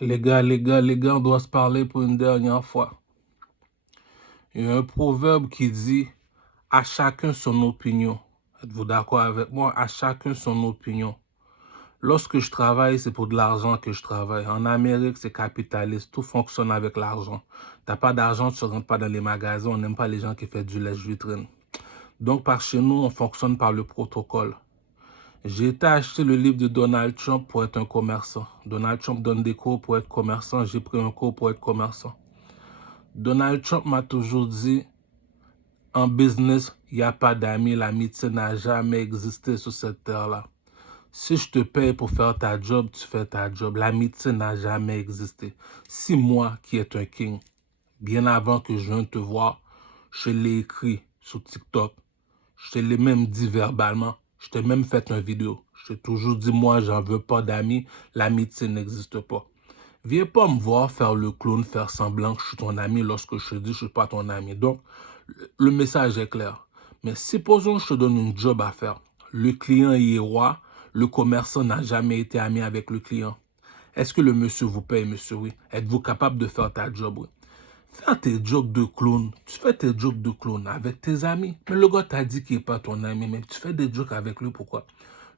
Les gars, on doit se parler pour une dernière fois. Il y a un proverbe qui dit à chacun son opinion. Êtes-vous d'accord avec moi? À chacun son opinion. Lorsque je travaille, c'est pour de l'argent que je travaille. En Amérique, c'est capitaliste. Tout fonctionne avec l'argent. T'as pas d'argent, tu ne rentres pas dans les magasins. On n'aime pas les gens qui font du lèche-vitrine. Donc, par chez nous, on fonctionne par le protocole. J'ai été acheter le livre de Donald Trump pour être un commerçant. Donald Trump donne des cours pour être commerçant. J'ai pris un cours pour être commerçant. Donald Trump m'a toujours dit, en business, il n'y a pas d'amis. L'amitié n'a jamais existé sur cette terre-là. Si je te paye pour faire ta job, tu fais ta job. L'amitié n'a jamais existé. Si moi, qui est un king, bien avant que je vienne te voir, je l'ai écrit sur TikTok, je te l'ai même dit verbalement, je t'ai même fait une vidéo. Je t'ai toujours dit, moi, j'en veux pas d'amis, l'amitié n'existe pas. Viens pas me voir faire le clown, faire semblant que je suis ton ami lorsque je te dis que je ne suis pas ton ami. Donc, le message est clair. Mais supposons que je te donne une job à faire. Le client y est roi, le commerçant n'a jamais été ami avec le client. Est-ce que le monsieur vous paye, monsieur? Oui. Êtes-vous capable de faire ta job? Oui. Fais tes jokes de clown. Tu fais tes jokes de clown avec tes amis. Mais le gars t'a dit qu'il n'est pas ton ami, mais tu fais des jokes avec lui, pourquoi?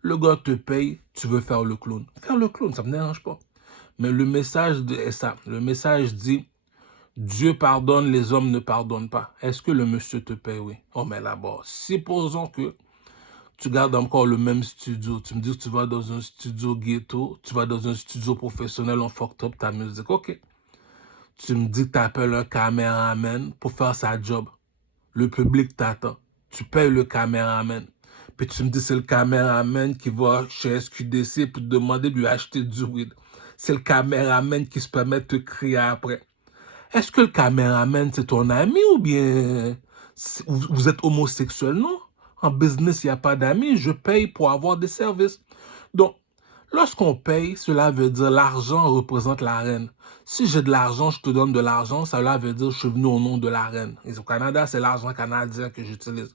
Le gars te paye, tu veux faire le clown. Faire le clown, ça ne me dérange pas. Mais le message est ça. Le message dit, Dieu pardonne, les hommes ne pardonnent pas. Est-ce que le monsieur te paye? Oui. Oh, mais là-bas, supposons que tu gardes encore le même studio. Tu me dis que tu vas dans un studio ghetto, tu vas dans un studio professionnel, on fuck up ta musique. OK. Tu me dis que tu appelles un caméraman pour faire sa job. Le public t'attend. Tu payes le caméraman. Puis tu me dis que c'est le caméraman qui va chez SQDC pour te demander de lui acheter du weed. C'est le caméraman qui se permet de te crier après. Est-ce que le caméraman, c'est ton ami ou bien vous êtes homosexuel? Non. En business, il n'y a pas d'amis. Je paye pour avoir des services. Donc, lorsqu'on paye, cela veut dire l'argent représente la reine. Si j'ai de l'argent, je te donne de l'argent, cela veut dire que je suis venu au nom de la reine. Et au Canada, c'est l'argent canadien que j'utilise.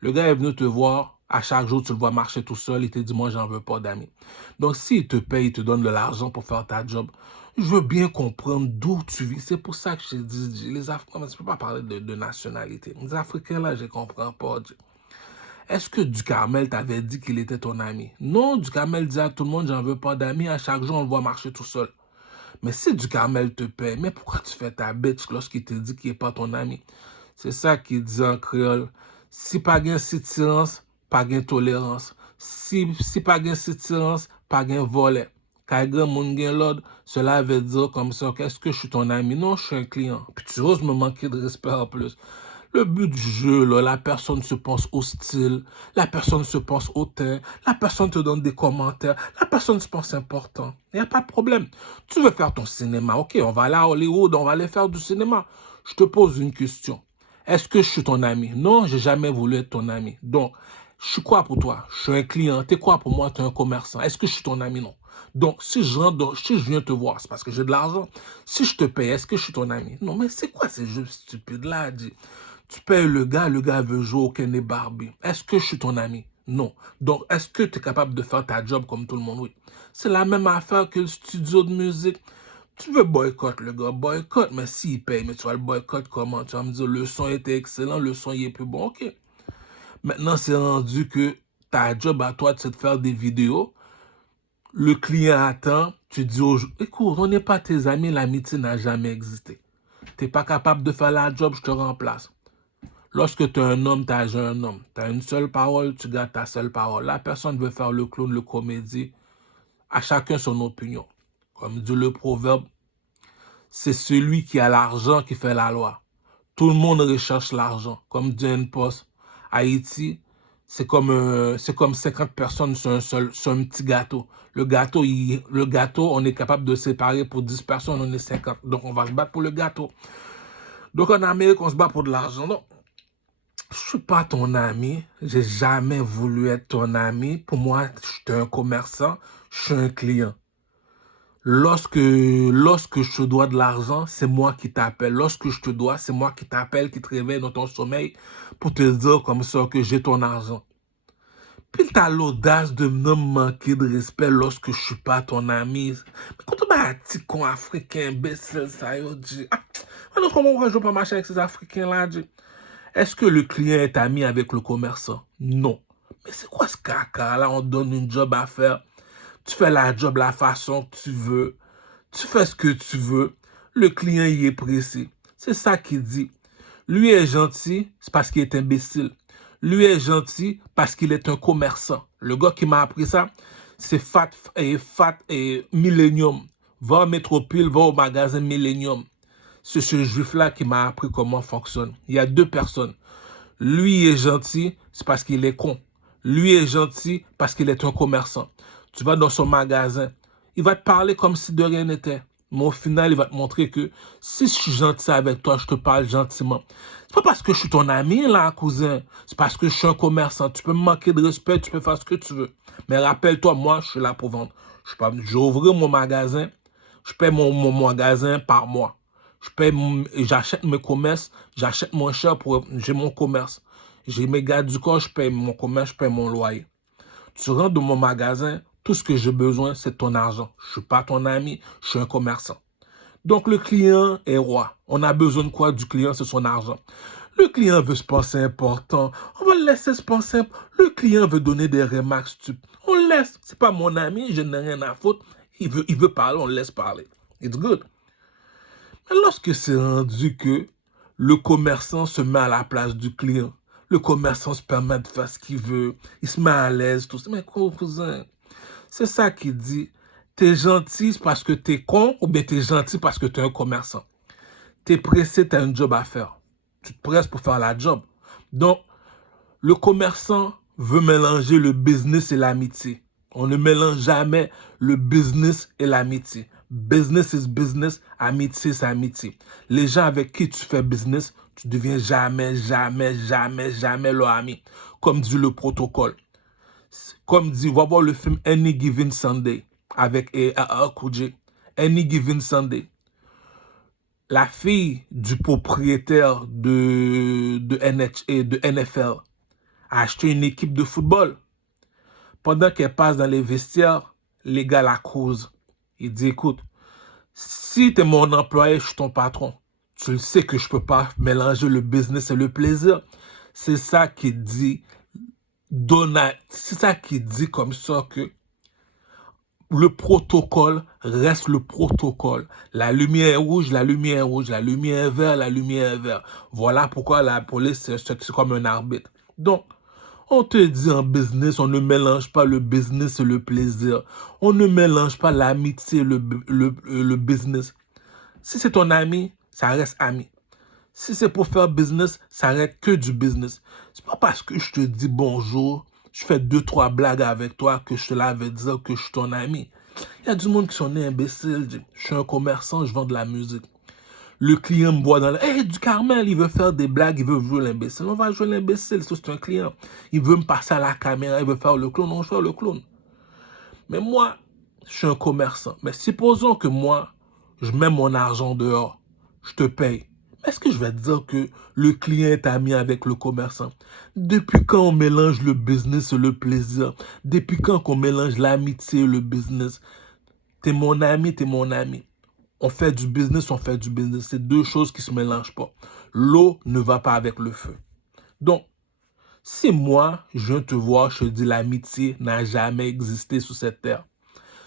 Le gars est venu te voir, à chaque jour, tu le vois marcher tout seul, il te dit, moi, j'en veux pas d'amis. Donc, s'il te paye, il te donne de l'argent pour faire ta job, je veux bien comprendre d'où tu vis. C'est pour ça que je te dis, les Africains, tu ne peux pas parler de nationalité. Les Africains, là, je ne comprends pas. Est-ce que Ducamel t'avait dit qu'il était ton ami? Non, Ducamel dit à tout le monde, j'en veux pas d'amis, à chaque jour, on le voit marcher tout seul. Mais si Ducamel te paie, mais pourquoi tu fais ta bitch lorsqu'il te dit qu'il n'est pas ton ami? C'est ça qu'il dit en créole. Si pas gain silence, pas gain tolérance. Si pas gain silence, pas gain volet. Quand grand moun gen l'ordre, cela veut dire comme ça, qu'est-ce que je suis ton ami? Non, je suis un client. Puis tu oses me manquer de respect en plus. Le but du jeu, là, la personne se pense hostile, la personne se pense hautain, la personne te donne des commentaires, la personne se pense important. Il n'y a pas de problème. Tu veux faire ton cinéma, ok, on va aller à Hollywood, on va aller faire du cinéma. Je te pose une question. Est-ce que je suis ton ami? Non, j'ai jamais voulu être ton ami. Donc, je suis quoi pour toi? Je suis un client. T'es quoi pour moi? T'es un commerçant. Est-ce que je suis ton ami? Non. Donc, si je viens te voir, c'est parce que j'ai de l'argent. Si je te paye, est-ce que je suis ton ami? Non, mais c'est quoi ces jeux stupides-là? Tu payes le gars veut jouer au Kenny Barbie. Est-ce que je suis ton ami? Non. Donc, est-ce que tu es capable de faire ta job comme tout le monde? Oui. C'est la même affaire que le studio de musique. Tu veux boycott le gars, boycott, mais s'il paye, mais tu vas le boycott comment? Tu vas me dire, le son était excellent, le son il est plus bon, ok. Maintenant, c'est rendu que ta job à toi, c'est de faire des vidéos. Le client attend, tu dis aux gens, écoute, on n'est pas tes amis, l'amitié n'a jamais existé. Tu n'es pas capable de faire la job, je te remplace. Lorsque tu es un homme, tu agis un homme. Tu as une seule parole, tu gardes ta seule parole. La personne veut faire le clown, le comédie. À chacun son opinion. Comme dit le proverbe, c'est celui qui a l'argent qui fait la loi. Tout le monde recherche l'argent. Comme dit une poste, Haïti, c'est comme 50 personnes sur un petit gâteau. Le gâteau, on est capable de séparer pour 10 personnes, on est 50. Donc, on va se battre pour le gâteau. Donc, en Amérique, on se bat pour de l'argent. Donc, je suis pas ton ami. J'ai jamais voulu être ton ami. Pour moi, je suis un commerçant. Je suis un client. Lorsque je te dois de l'argent, c'est moi qui t'appelle. Lorsque je te dois, c'est moi qui t'appelle, qui te réveille dans ton sommeil pour te dire comme ça que j'ai ton argent. Puis tu as l'audace de me manquer de respect lorsque je suis pas ton ami. Mais quand bah, petit con africain, imbécile, ça, yo, dit. Ah, alors, comment je vais pas marcher avec ces Africains-là, dit? Est-ce que le client est ami avec le commerçant? Non. Mais c'est quoi ce caca, là? On donne une job à faire. Tu fais la job la façon que tu veux. Tu fais ce que tu veux. Le client y est pressé. C'est ça qu'il dit. Lui est gentil, c'est parce qu'il est imbécile. Lui est gentil parce qu'il est un commerçant. Le gars qui m'a appris ça, c'est Fat et Millennium. Va en métropole, va au magasin Millennium. C'est ce juif-là qui m'a appris comment fonctionne. Il y a deux personnes. Lui est gentil, c'est parce qu'il est con. Lui est gentil parce qu'il est un commerçant. Tu vas dans son magasin, il va te parler comme si de rien n'était. Mais au final, il va te montrer que si je suis gentil avec toi, je te parle gentiment. C'est pas parce que je suis ton ami, là, cousin. C'est parce que je suis un commerçant. Tu peux me manquer de respect, tu peux faire ce que tu veux. Mais rappelle-toi, moi, je suis là pour vendre. Je vais ouvrir mon magasin. Je paie mon magasin par mois. J'achète mes commerces, j'achète mon cher pour j'ai mon commerce. J'ai mes gars du corps, je paye mon commerce, je paye mon loyer. Tu rentres dans mon magasin, tout ce que j'ai besoin, c'est ton argent. Je suis pas ton ami, je suis un commerçant. Donc le client est roi. On a besoin de quoi du client, c'est son argent. Le client veut se penser important. On va le laisser se penser. Le client veut donner des remarques stupides. On le laisse. C'est pas mon ami, je n'ai rien à foutre. Il veut parler, on le laisse parler. It's good. Mais lorsque c'est rendu que le commerçant se met à la place du client, le commerçant se permet de faire ce qu'il veut, il se met à l'aise, tout ça. Mais quoi, cousin? C'est ça qu'il dit. T'es gentil parce que t'es con ou bien t'es gentil parce que t'es un commerçant. T'es pressé, t'as un job à faire. Tu te presses pour faire la job. Donc, le commerçant veut mélanger le business et l'amitié. On ne mélange jamais le business et l'amitié. Business is business, amitié c'est amitié. Les gens avec qui tu fais business, tu deviens jamais leur ami. Comme dit le protocole. Comme dit, va voir le film Any Given Sunday avec Kouji. Any Given Sunday. La fille du propriétaire de NFL a acheté une équipe de football. Pendant qu'elle passe dans les vestiaires, les gars l'accusent. Il dit, écoute, si tu es mon employé, je suis ton patron. Tu le sais que je ne peux pas mélanger le business et le plaisir. C'est ça qui dit, c'est ça qui dit comme ça que le protocole reste le protocole. La lumière est rouge, la lumière est rouge. La lumière est verte, la lumière est verte. Voilà pourquoi la police, c'est comme un arbitre. Donc, on te dit en business, on ne mélange pas le business et le plaisir. On ne mélange pas l'amitié et le business. Si c'est ton ami, ça reste ami. Si c'est pour faire business, ça reste que du business. C'est pas parce que je te dis bonjour, je fais 2-3 blagues avec toi que je te l'avais dit que je suis ton ami. Il y a du monde qui sont imbéciles. Je suis un commerçant, je vends de la musique. Le client me voit dans le... Hey, du Carmel, il veut faire des blagues, il veut jouer l'imbécile. On va jouer l'imbécile, c'est un client. Il veut me passer à la caméra, il veut faire le clown, on fait le clown. Mais moi, je suis un commerçant. Mais supposons que moi, je mets mon argent dehors, je te paye. Est-ce que je vais te dire que le client est ami avec le commerçant? Depuis quand on mélange le business et le plaisir? Depuis quand on mélange l'amitié et le business? T'es mon ami, t'es mon ami. On fait du business, on fait du business. C'est deux choses qui ne se mélangent pas. L'eau ne va pas avec le feu. Donc, si moi, je viens te voir, je te dis l'amitié n'a jamais existé sur cette terre.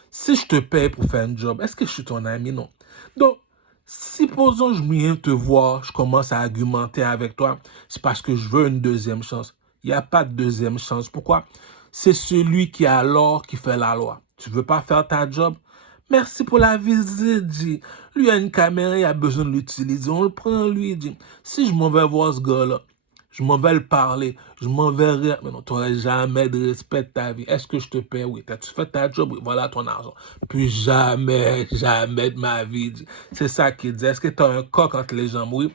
Si je te paye pour faire un job, est-ce que je suis ton ami? Non. Donc, supposons je viens te voir, je commence à argumenter avec toi, c'est parce que je veux une deuxième chance. Il n'y a pas de deuxième chance. Pourquoi? C'est celui qui a l'or qui fait la loi. Tu ne veux pas faire ta job? Merci pour la visite, dit. Lui a une caméra, il a besoin de l'utiliser. On le prend, lui, dit. Si je m'en vais voir ce gars-là, je m'en vais le parler, je m'en vais rire. Mais non, tu n'auras jamais de respect de ta vie. Est-ce que je te paie? Oui. As-tu fait ta job? Oui. Voilà ton argent. Puis jamais de ma vie, dit. C'est ça qu'il dit. Est-ce que tu as un coq entre les jambes? Oui.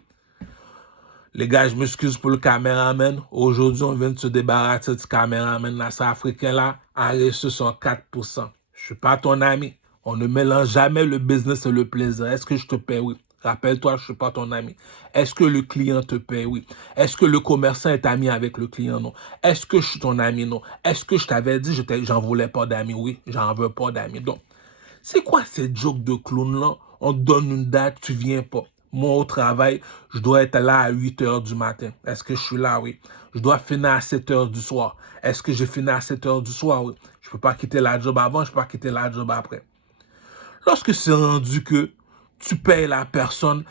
Les gars, je m'excuse pour le caméraman. Aujourd'hui, on vient de se débarrasser du caméraman là, c'est africain là, en reçu son 4%. Je suis pas ton ami. On ne mélange jamais le business et le plaisir. Est-ce que je te paie? Oui. Rappelle-toi, je ne suis pas ton ami. Est-ce que le client te paie? Oui. Est-ce que le commerçant est ami avec le client? Non. Est-ce que je suis ton ami? Non. Est-ce que je t'avais dit j'en voulais pas d'amis? Oui, j'en veux pas d'amis. Donc, C'est quoi ces jokes de clown-là? On te donne une date, tu viens pas. Moi, au travail, je dois être là à 8 heures du matin. Est-ce que je suis là? Oui. Je dois finir à 7 heures du soir. Est-ce que j'ai fini à 7 heures du soir? Oui. Je peux pas quitter la job avant, je peux pas quitter la job après. Lorsque c'est rendu que tu payes la personne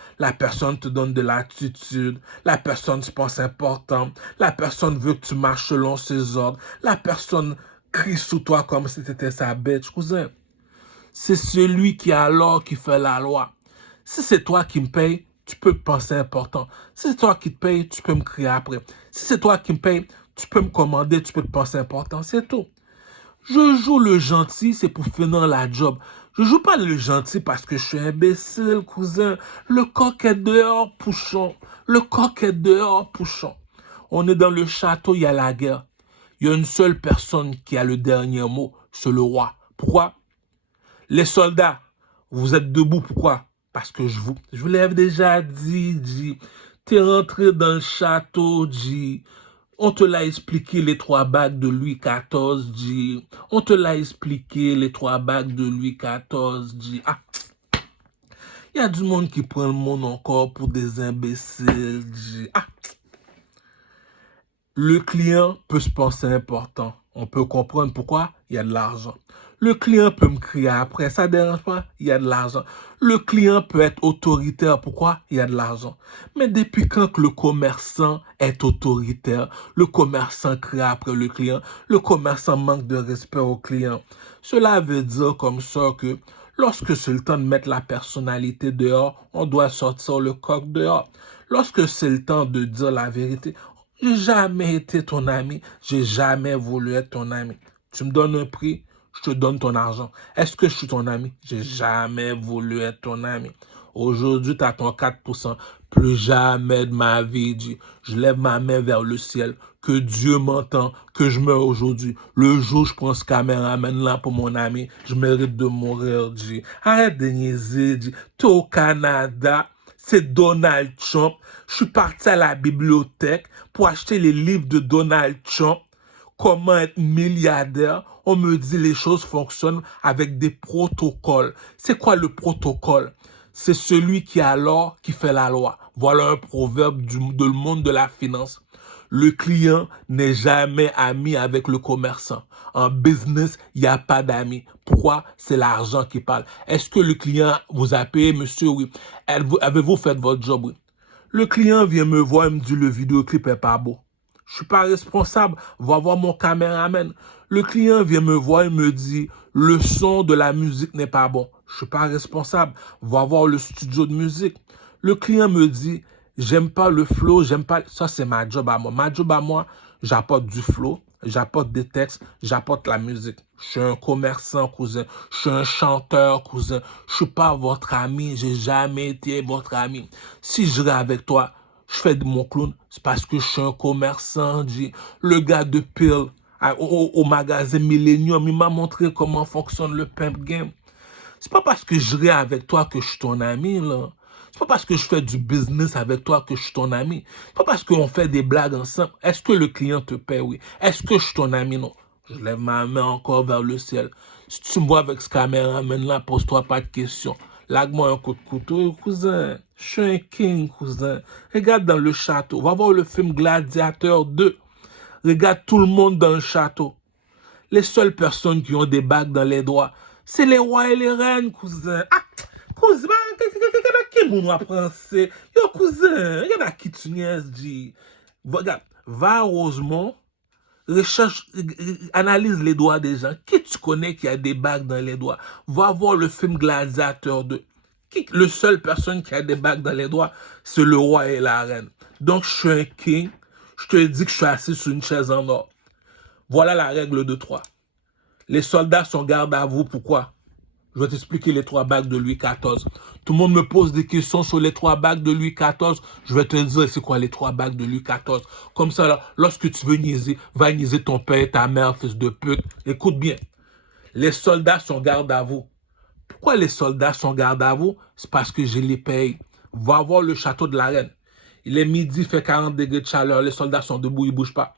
te donne de l'attitude, la personne se pense importante, la personne veut que tu marches selon ses ordres, la personne crie sous toi comme si c'était sa bête, cousin. C'est celui qui a l'or qui fait la loi. Si c'est toi qui me payes, tu peux me penser important. Si c'est toi qui te payes, tu peux me crier après. Si c'est toi qui me payes, tu peux me commander, tu peux te penser important, c'est tout. Je joue le gentil, c'est pour finir la job. Je joue pas le gentil parce que je suis imbécile, cousin. Le coq est dehors, pouchon. Le coq est dehors, pouchon. On est dans le château, il y a la guerre. Il y a une seule personne qui a le dernier mot, c'est le roi. Pourquoi? Les soldats, vous êtes debout, pourquoi? Parce que je vous l'avais déjà dit, G. T'es rentré dans le château, G. On te l'a expliqué les 3 bagues de Louis XIV, G. On te l'a expliqué les 3 bagues de Louis XIV, G. Ah, il y a du monde qui prend le monde encore pour des imbéciles, G. Ah, le client peut se penser important. On peut comprendre pourquoi il y a de l'argent. Le client peut me crier après, ça ne dérange pas, il y a de l'argent. Le client peut être autoritaire, pourquoi? Il y a de l'argent. Mais depuis quand que le commerçant est autoritaire, le commerçant crie après le commerçant manque de respect au client. Cela veut dire comme ça que lorsque c'est le temps de mettre la personnalité dehors, on doit sortir le coq dehors. Lorsque c'est le temps de dire la vérité, j'ai jamais été ton ami, j'ai jamais voulu être ton ami. Tu me donnes un prix, je te donne ton argent. Est-ce que je suis ton ami? J'ai jamais voulu être ton ami. Aujourd'hui, tu as ton 4%. Plus jamais de ma vie, je lève ma main vers le ciel. Que Dieu m'entend, que je meurs aujourd'hui. Le jour où je prends ce caméraman là pour mon ami, je mérite de mourir, G. Arrête de niaiser, G. T'es au Canada, c'est Donald Trump. Je suis parti à la bibliothèque pour acheter les livres de Donald Trump. Comment être milliardaire? On me dit les choses fonctionnent avec des protocoles. C'est quoi le protocole? C'est celui qui a l'or qui fait la loi. Voilà un proverbe du monde de la finance. Le client n'est jamais ami avec le commerçant. En business, il n'y a pas d'amis. Pourquoi? C'est l'argent qui parle. Est-ce que le client vous a payé, monsieur? Oui. Avez-vous fait votre job? Oui. Le client vient me voir et me dit le vidéoclip est pas beau. Je suis pas responsable. Va voir mon caméraman. Le client vient me voir et me dit le son de la musique n'est pas bon. Je suis pas responsable. Va voir le studio de musique. Le client me dit j'aime pas le flow, j'aime pas. Ça, c'est ma job à moi. Ma job à moi, j'apporte du flow, j'apporte des textes, j'apporte la musique. Je suis un commerçant, cousin. Je suis un chanteur, cousin. Je suis pas votre ami. J'ai jamais été votre ami. Si je vais avec toi, je fais de mon clown, c'est parce que je suis un commerçant, G. Le gars de Peel, au magasin Millennium, il m'a montré comment fonctionne le pimp game. C'est pas parce que je ris avec toi que je suis ton ami, là. C'est pas parce que je fais du business avec toi que je suis ton ami. C'est pas parce qu'on fait des blagues ensemble. Est-ce que le client te paie? Oui. Est-ce que je suis ton ami? Non. Je lève ma main encore vers le ciel. Si tu me vois avec ce caméraman-là, pose-toi pas de questions. Lague-moi un coup de couteau, cousin. Je suis un king, cousin. Regarde dans le château. Va voir le film Gladiateur 2. Regarde tout le monde dans le château. Les seules personnes qui ont des bagues dans les doigts, c'est les rois et les reines, cousin. Ah, cousin, qui moun apprend c'est? Yo, cousin, regarde qui tu niaises, dit. Regarde, va à Rosemont, recherche, analyse les doigts des gens. Qui tu connais qui a des bagues dans les doigts? Va voir le film Gladiateur 2. Le seul personne qui a des bagues dans les doigts, c'est le roi et la reine. Donc, je suis un king. Je te dis que je suis assis sur une chaise en or. Voilà la règle de 3. Les soldats sont garde à vous. Pourquoi? Je vais t'expliquer les 3 bagues de Louis XIV. Tout le monde me pose des questions sur les 3 bagues de Louis XIV. Je vais te dire c'est quoi les 3 bagues de Louis XIV. Comme ça, là, lorsque tu veux niaiser, va niaiser ton père, ta mère, fils de pute. Écoute bien. Les soldats sont garde à vous. Pourquoi les soldats sont garde à vous? C'est parce que je les paye. Va voir le château de la reine. Il est midi, il fait 40 degrés de chaleur. Les soldats sont debout, ils ne bougent pas.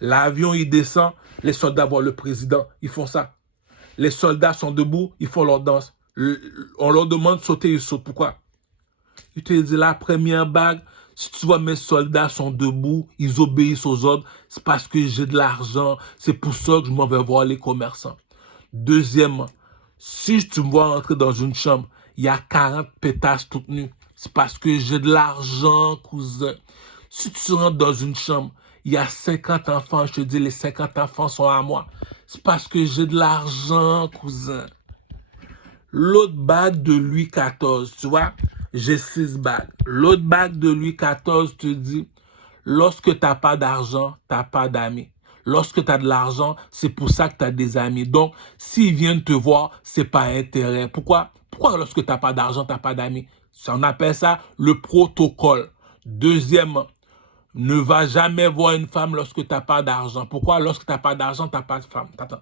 L'avion, il descend. Les soldats voient le président. Ils font ça. Les soldats sont debout, ils font leur danse. On leur demande de sauter, ils sautent. Pourquoi? Il te dit la première bague, si tu vois mes soldats sont debout, ils obéissent aux ordres, c'est parce que j'ai de l'argent, c'est pour ça que je m'en vais voir les commerçants. Deuxièmement, si tu me vois entrer dans une chambre, il y a 40 pétasses toutes nues, c'est parce que j'ai de l'argent, cousin. Si tu rentres dans une chambre, il y a 50 enfants, je te dis les 50 enfants sont à moi, c'est parce que j'ai de l'argent, cousin. L'autre bague de Louis XIV, tu vois, j'ai 6 bagues. L'autre bague de Louis XIV te dit, lorsque tu n'as pas d'argent, tu n'as pas d'amis. Lorsque tu as de l'argent, c'est pour ça que tu as des amis. Donc, s'ils viennent te voir, c'est pas intérêt. Pourquoi? Pourquoi lorsque tu n'as pas d'argent, tu n'as pas d'amis? On appelle ça le protocole. Deuxièmement, ne va jamais voir une femme lorsque tu n'as pas d'argent. Pourquoi? Lorsque tu n'as pas d'argent, tu n'as pas de femme. Attends.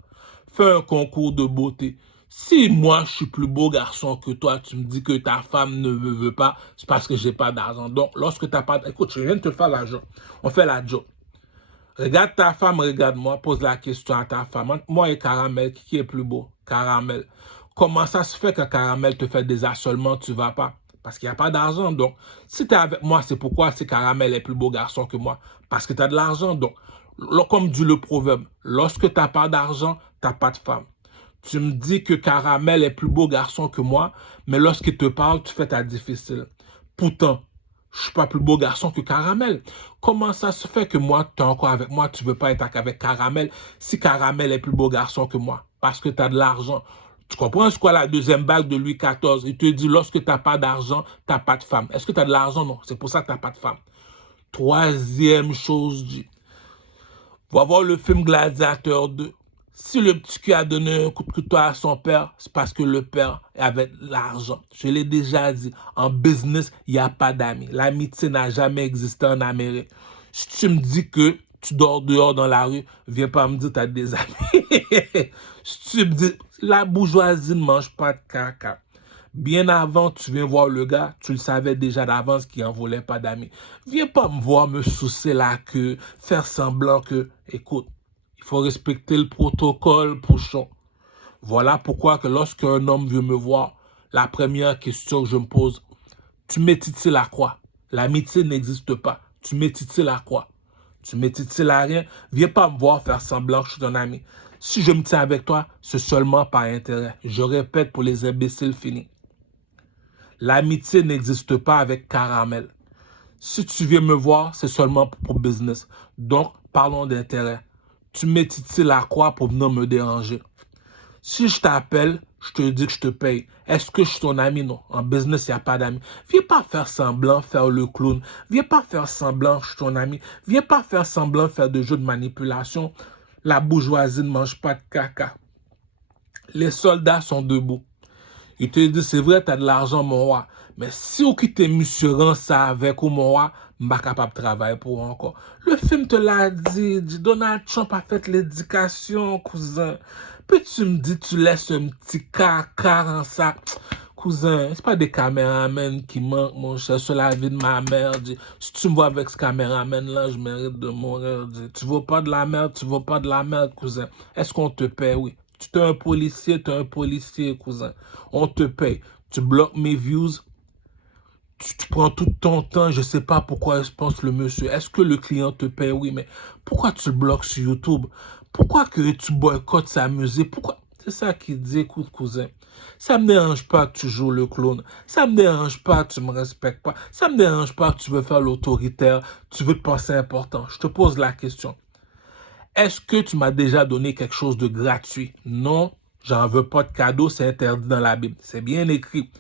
Fais un concours de beauté. Si moi, je suis plus beau garçon que toi, tu me dis que ta femme ne me veut pas, c'est parce que j'ai pas d'argent. Donc, lorsque tu n'as pas... Écoute, je viens de te faire la joke. On fait la joke. Regarde ta femme, regarde-moi, pose la question à ta femme. Entre moi et Caramel, qui est plus beau? Caramel. Comment ça se fait que Caramel te fait des assolements, tu vas pas? Parce qu'il n'y a pas d'argent. Donc, si tu es avec moi, c'est pourquoi c'est Caramel est plus beau garçon que moi. Parce que tu as de l'argent. Donc, comme dit le proverbe, lorsque tu n'as pas d'argent, tu n'as pas de femme. Tu me dis que Caramel est plus beau garçon que moi, mais lorsqu'il te parle, tu fais ta difficile. Pourtant, je suis pas plus beau garçon que Caramel. Comment ça se fait que moi, tu es encore avec moi, tu veux pas être avec Caramel si Caramel est plus beau garçon que moi? Parce que tu as de l'argent. Tu comprends c'est quoi la deuxième bague de Louis XIV? Il te dit, lorsque tu n'as pas d'argent, tu n'as pas de femme. Est-ce que tu as de l'argent? Non, c'est pour ça que tu n'as pas de femme. Troisième chose, va voir le film Gladiateur 2. Si le petit cul a donné un coup de couteau à son père, c'est parce que le père avait de l'argent. Je l'ai déjà dit, en business, il n'y a pas d'amis. L'amitié n'a jamais existé en Amérique. Si tu me dis que tu dors dehors dans la rue, viens pas me dire que tu as des amis. Si tu me dis, la bourgeoisie ne mange pas de caca. Bien avant, tu viens voir le gars, tu le savais déjà d'avance qu'il n'en voulait pas d'amis. Viens pas me voir me soucier la queue, faire semblant que, écoute, il faut respecter le protocole, pochon. Voilà pourquoi que lorsqu'un homme veut me voir, la première question que je me pose, tu m'es-tu à quoi? L'amitié n'existe pas. Tu m'es-tu à quoi? Tu m'es-tu à rien? Viens pas me voir faire semblant que je suis ton ami. Si je me tiens avec toi, c'est seulement par intérêt. Je répète pour les imbéciles finis. L'amitié n'existe pas avec Caramel. Si tu viens me voir, c'est seulement pour business. Donc, parlons d'intérêt. Tu m'es-tu à quoi pour venir me déranger? Si je t'appelle, je te dis que je te paye. Est-ce que je suis ton ami? Non. En business, il n'y a pas d'amis. Viens pas faire semblant, faire le clown. Viens pas faire semblant que je suis ton ami. Viens pas faire semblant, faire des jeux de manipulation. La bourgeoisie ne mange pas de caca. Les soldats sont debout. Il te dit, c'est vrai, tu as de l'argent, mon roi. Mais si on quitte monsieur ça avec ou mon roi, je ne suis pas capable de travailler pour encore. Le film te l'a dit, Donald Trump a fait l'éducation, cousin. Puis tu me dis, tu laisses un petit caca en ça. Cousin, c'est pas des caméramens qui manquent, mon cher, sur la vie de ma mère. Si tu me vois avec ce caméraman-là, je mérite de mourir. Tu veux pas de la merde, tu veux pas de la merde, cousin. Est-ce qu'on te paie? Oui. Tu es un policier, cousin. On te paye. Tu bloques mes views. Tu prends tout ton temps. Je sais pas pourquoi je pense le monsieur. Est-ce que le client te paye? Oui, mais pourquoi tu le bloques sur YouTube? Pourquoi que tu boycottes sa musique? Pourquoi? C'est ça qu'il dit, écoute, cousin. Ça me dérange pas que tu joues le clown. Ça me dérange pas que tu me respectes pas. Ça me dérange pas que tu veux faire l'autoritaire. Tu veux te penser important. Je te pose la question. Est-ce que tu m'as déjà donné quelque chose de gratuit? Non, j'en veux pas de cadeau, c'est interdit dans la Bible. C'est bien écrit.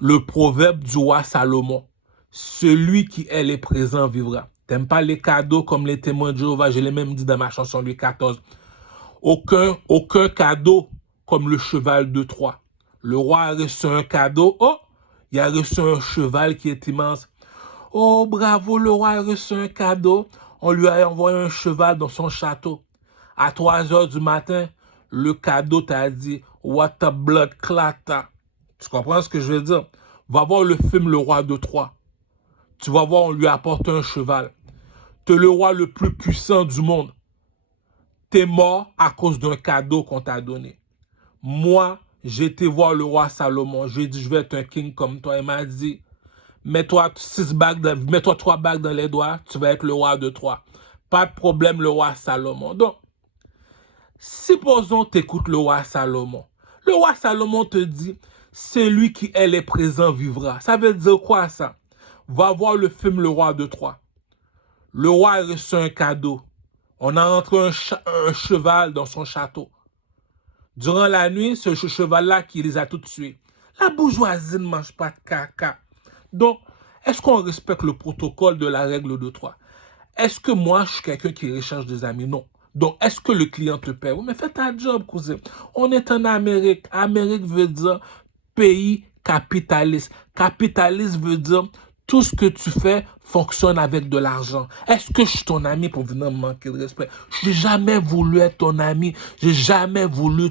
Le proverbe du roi Salomon. Celui qui est les présents vivra. T'aimes pas les cadeaux comme les témoins de Jéhovah? Je l'ai même dit dans ma chanson Louis XIV. Aucun cadeau comme le cheval de Troie. Le roi a reçu un cadeau. Oh, il a reçu un cheval qui est immense. Oh, bravo, le roi a reçu un cadeau. On lui a envoyé un cheval dans son château. À 3 heures du matin, le cadeau t'a dit « What a blood clot ». Tu comprends ce que je veux dire? Va voir le film Le Roi de Troie. Tu vas voir, on lui apporte un cheval. Tu es le roi le plus puissant du monde. Tu es mort à cause d'un cadeau qu'on t'a donné. Moi, j'ai été voir le roi Salomon. Je lui ai dit, je vais être un king comme toi. Il m'a dit, mets-toi 3 bagues dans les doigts, tu vas être le roi de 3. Pas de problème, le roi Salomon. Donc, supposons tu écoutes le roi Salomon. Le roi Salomon te dit, celui qui est les présents vivra. Ça veut dire quoi ça? Va voir le film Le Roi de Troie. Le roi a reçu un cadeau. On a rentré un cheval dans son château. Durant la nuit, ce cheval-là qui les a tous tués. La bourgeoisie ne mange pas de caca. Donc, est-ce qu'on respecte le protocole de la règle de 3? Est-ce que moi, je suis quelqu'un qui recherche des amis? Non. Donc, est-ce que le client te paie? Oui, mais fais ta job, cousin. On est en Amérique. Amérique veut dire pays capitaliste. Capitaliste veut dire tout ce que tu fais fonctionne avec de l'argent. Est-ce que je suis ton ami pour venir me manquer de respect? Je n'ai jamais voulu être ton ami. J'ai jamais voulu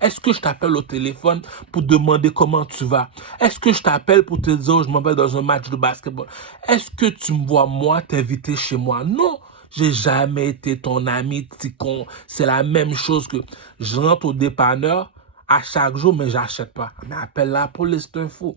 Est-ce que je t'appelle au téléphone pour demander comment tu vas? Est-ce que je t'appelle pour te dire je m'en vais dans un match de basketball? Est-ce que tu me vois moi t'inviter chez moi? Non. J'ai jamais été ton ami, petit con. C'est la même chose que je rentre au dépanneur à chaque jour, mais j'achète pas. Mais appelle la police, c'est un fou.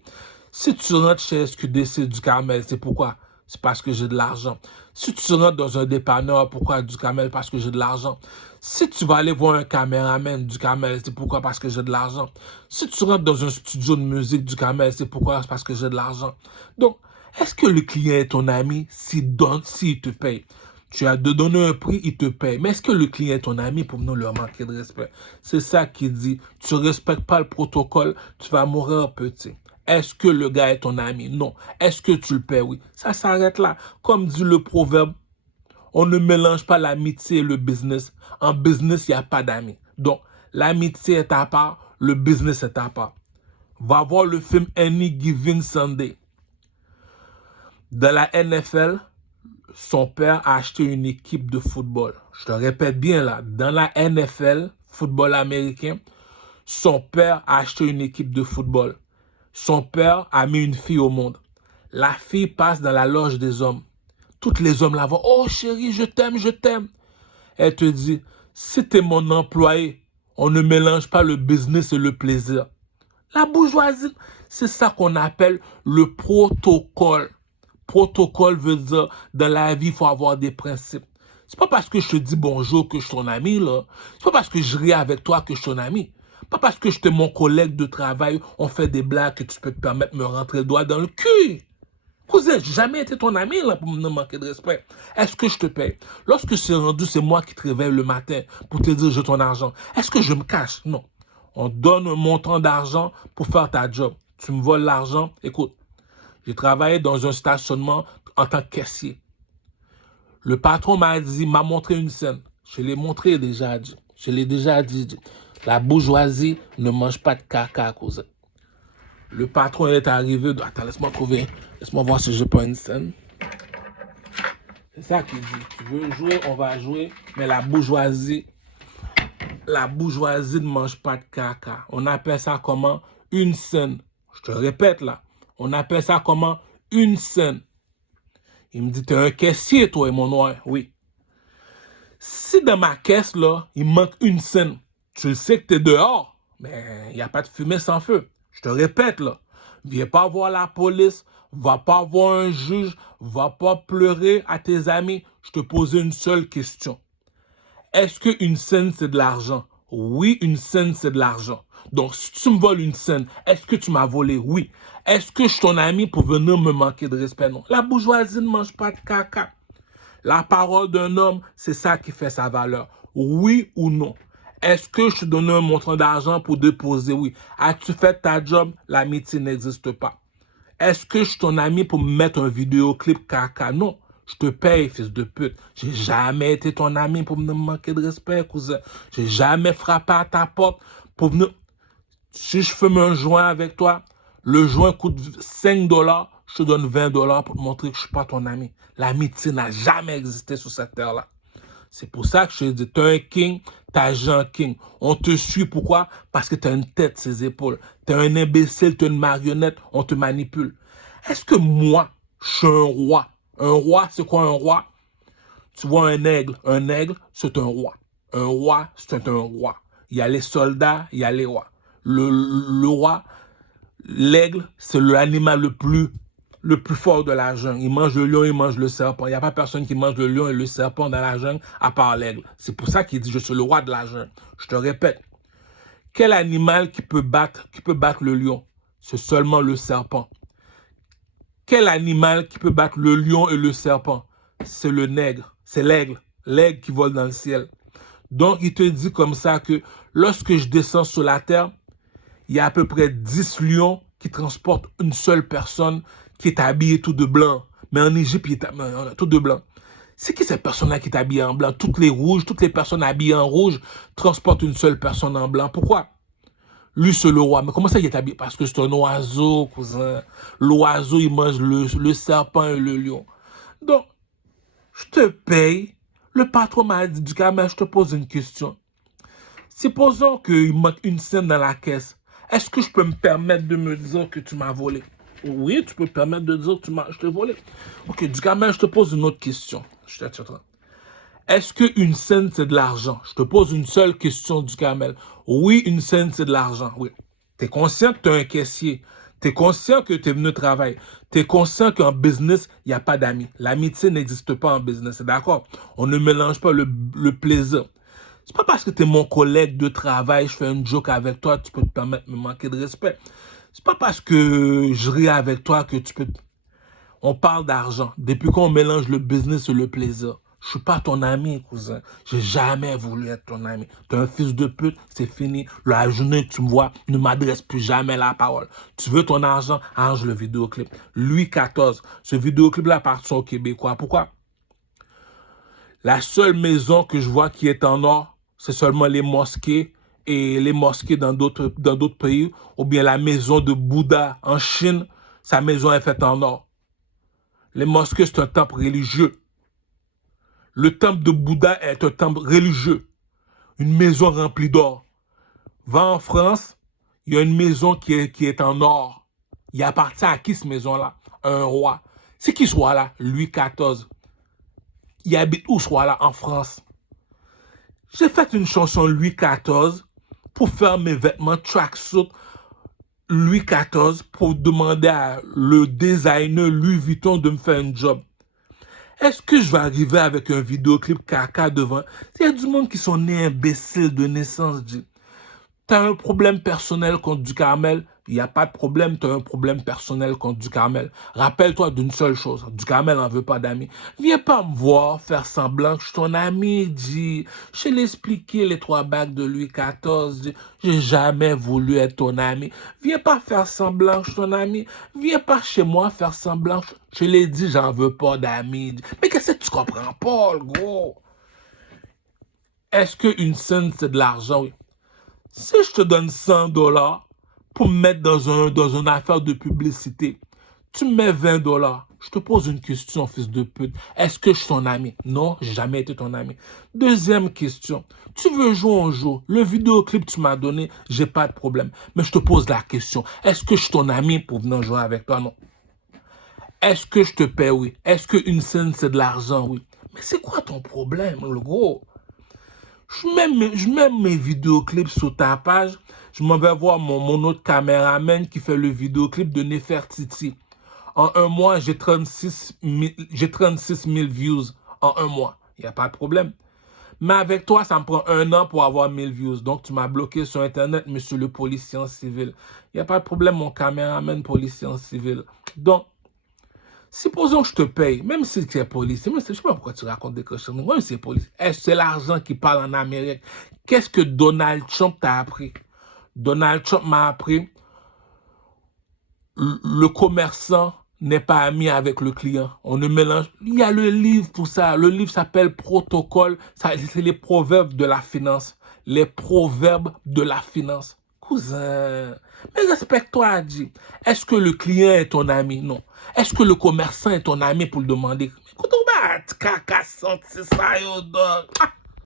Si tu rentres chez SQDC du Carmel, c'est pourquoi? C'est parce que j'ai de l'argent. Si tu rentres dans un dépanneur, pourquoi du Carmel? Parce que j'ai de l'argent. Si tu vas aller voir un caméraman du Carmel, c'est pourquoi? Parce que j'ai de l'argent. Si tu rentres dans un studio de musique du Carmel, c'est pourquoi? C'est parce que j'ai de l'argent. Donc, est-ce que le client est ton ami s'il te paye? Tu as de donner un prix, il te paye. Mais est-ce que le client est ton ami pour nous leur manquer de respect? C'est ça qui dit, tu ne respectes pas le protocole, tu vas mourir petit. Est-ce que le gars est ton ami? Non. Est-ce que tu le paies? Oui. Ça s'arrête là. Comme dit le proverbe, on ne mélange pas l'amitié et le business. En business, il n'y a pas d'amis. Donc, l'amitié est à part, le business est à part. Va voir le film Any Given Sunday. Dans la NFL, son père a acheté une équipe de football. Je te répète bien là, dans la NFL, football américain, son père a acheté une équipe de football. Son père a mis une fille au monde. La fille passe dans la loge des hommes. Tous les hommes la voient. Oh chérie, je t'aime, je t'aime. Elle te dit, si t'es mon employé, on ne mélange pas le business et le plaisir. La bourgeoisie, c'est ça qu'on appelle le protocole. Protocole veut dire, dans la vie, il faut avoir des principes. C'est pas parce que je te dis bonjour que je suis ton ami, là. C'est pas parce que je ris avec toi que je suis ton ami. Pas parce que je suis mon collègue de travail, on fait des blagues que tu peux te permettre de me rentrer le doigt dans le cul. Cousin, j'ai jamais été ton ami là pour me manquer de respect. Est-ce que je te paye? Lorsque c'est rendu, c'est moi qui te réveille le matin pour te dire j'ai ton argent. Est-ce que je me cache? Non. On donne un montant d'argent pour faire ta job. Tu me voles l'argent. Écoute, j'ai travaillé dans un stationnement en tant que caissier. Le patron m'a montré une scène. Je l'ai montré déjà. Je l'ai déjà dit. La bourgeoisie ne mange pas de caca, cousin. Le patron est arrivé. Attends, laisse-moi trouver. Laisse-moi voir si je pas une scène. C'est ça qu'il dit. Tu veux jouer, on va jouer. Mais la bourgeoisie ne mange pas de caca. On appelle ça comment? Une scène. Je te répète là. On appelle ça comment? Une scène. Il me dit, t'es un caissier, toi, et mon noir. Oui. Si dans ma caisse, là, il manque une scène, tu le sais que t'es dehors, mais il n'y a pas de fumée sans feu. Je te répète, là. Viens pas voir la police, va pas voir un juge, va pas pleurer à tes amis. Je te pose une seule question. Est-ce qu'une scène, c'est de l'argent? Oui, une scène, c'est de l'argent. Donc, si tu me voles une scène, est-ce que tu m'as volé? Oui. Est-ce que je suis ton ami pour venir me manquer de respect? Non. La bourgeoisie ne mange pas de caca. La parole d'un homme, c'est ça qui fait sa valeur. Oui ou non? Est-ce que je te donne un montant d'argent pour déposer? Oui. As-tu fait ta job? L'amitié n'existe pas. Est-ce que je suis ton ami pour me mettre un vidéoclip caca? Non. Je te paye, fils de pute. J'ai jamais été ton ami pour me manquer de respect, cousin. J'ai jamais frappé à ta porte pour venir... Si je fume un joint avec toi, le joint coûte 5 $, je te donne 20 $ pour te montrer que je ne suis pas ton ami. L'amitié n'a jamais existé sur cette terre-là. C'est pour ça que je te dis, tu es un king, tu agis un king. On te suit, pourquoi? Parce que tu as une tête, ses épaules. Tu es un imbécile, tu es une marionnette, on te manipule. Est-ce que moi, je suis un roi? Un roi, c'est quoi un roi? Tu vois un aigle, c'est un roi. Un roi, c'est un roi. Il y a les soldats, il y a les rois. Le roi, l'aigle, c'est l'animal le plus fort de la jungle. Il mange le lion, il mange le serpent. Il n'y a pas personne qui mange le lion et le serpent dans la jungle à part l'aigle. C'est pour ça qu'il dit je suis le roi de la jungle. Je te répète, quel animal qui peut battre le lion? C'est seulement le serpent. Quel animal qui peut battre le lion et le serpent? C'est le nègre, c'est l'aigle qui vole dans le ciel. Donc, il te dit comme ça que lorsque je descends sur la terre, il y a à peu près 10 lions qui transportent une seule personne qui est habillée tout de blanc. Mais en Égypte, il est tout de blanc. C'est qui cette personne-là qui est habillée en blanc? Toutes les personnes habillées en rouge transportent une seule personne en blanc. Pourquoi? Lui, c'est le roi. Mais comment ça, il est habillé? Parce que c'est un oiseau, cousin. L'oiseau, il mange le serpent et le lion. Donc, je te paye. Le patron m'a dit, Duhamel, je te pose une question. Supposons qu'il manque une scène dans la caisse. Est-ce que je peux me permettre de me dire que tu m'as volé? Oui, tu peux te permettre de dire que je t'ai volé. Ok, Duhamel, je te pose une autre question. Est-ce qu'une scène, c'est de l'argent? Je te pose une seule question, Duhamel. Oui, une scène, c'est de l'argent. Oui. Tu es conscient que tu es un caissier. Tu es conscient que tu es venu travailler. Tu es conscient qu'en business, il n'y a pas d'amis. L'amitié n'existe pas en business. D'accord? On ne mélange pas le plaisir. C'est pas parce que tu es mon collègue de travail, je fais une joke avec toi, tu peux te permettre de me manquer de respect. C'est pas parce que je ris avec toi que tu peux... On parle d'argent. Depuis qu'on mélange le business et le plaisir. Je suis pas ton ami, cousin. J'ai jamais voulu être ton ami. Tu es un fils de pute, c'est fini. La journée que tu me vois, ne m'adresse plus jamais la parole. Tu veux ton argent, arrange le vidéoclip. Louis XIV, ce vidéoclip-là appartient aux Québécois. Pourquoi? La seule maison que je vois qui est en or, c'est seulement les mosquées et les mosquées dans d'autres pays, ou bien la maison de Bouddha en Chine, sa maison est faite en or. Les mosquées, c'est un temple religieux. Le temple de Bouddha est un temple religieux. Une maison remplie d'or. Va en France, il y a une maison qui est en or. Il appartient à qui, cette maison-là? Un roi. C'est qui ce roi-là? Louis XIV. Il habite où ce roi-là? En France. J'ai fait une chanson Louis XIV pour faire mes vêtements tracksuit Louis XIV pour demander à le designer Louis Vuitton de me faire un job. Est-ce que je vais arriver avec un vidéoclip caca devant? Il y a du monde qui sont nés imbéciles de naissance. Tu as un problème personnel contre Duhamel? Il n'y a pas de problème, tu as un problème personnel contre Duhamel. Rappelle-toi d'une seule chose, Duhamel n'en veut pas d'amis. Viens pas me voir faire semblant que je suis ton ami, dis. Je t'ai expliqué les 3 bagues de Louis XIV, j'ai jamais voulu être ton ami. Viens pas faire semblant que je suis ton ami. Viens pas chez moi faire semblant. Je l'ai dit, j'en veux pas d'amis. Mais qu'est-ce que tu comprends pas, le gros? Est-ce qu'une scène, c'est de l'argent? Oui. Si je te donne 100 $ pour me mettre dans une affaire de publicité, tu me mets 20 $. Je te pose une question, fils de pute. Est-ce que je suis ton ami? Non, j'ai jamais été ton ami. Deuxième question. Tu veux jouer un jeu? Le vidéoclip que tu m'as donné, j'ai pas de problème. Mais je te pose la question. Est-ce que je suis ton ami pour venir jouer avec toi? Non. Est-ce que je te paie? Oui. Est-ce qu'une scène, c'est de l'argent? Oui. Mais c'est quoi ton problème, le gros? Je mets mes vidéoclips sur ta page. Je m'en vais voir mon autre caméraman qui fait le vidéoclip de Nefertiti. En un mois, j'ai 36 000 views en un mois. Il n'y a pas de problème. Mais avec toi, ça me prend 1 an pour avoir 1000 views. Donc, tu m'as bloqué sur Internet, monsieur le policier en civil. Il n'y a pas de problème, mon caméraman policier en civil. Donc, supposons que je te paye, même si c'est policier, je ne sais pas pourquoi tu racontes des cochonneries, même si c'est policier, est-ce que c'est l'argent qui parle en Amérique? Qu'est-ce que Donald Trump t'a appris? Donald Trump m'a appris, le commerçant n'est pas ami avec le client. On ne mélange. Il y a le livre pour ça. Le livre s'appelle Protocole. C'est les proverbes de la finance. Les proverbes de la finance. Cousin, mais respecte-toi, Adi. Est-ce que le client est ton ami? Non. Est-ce que le commerçant est ton ami pour le demander? Écoute, caca, senti ça, yo, dog.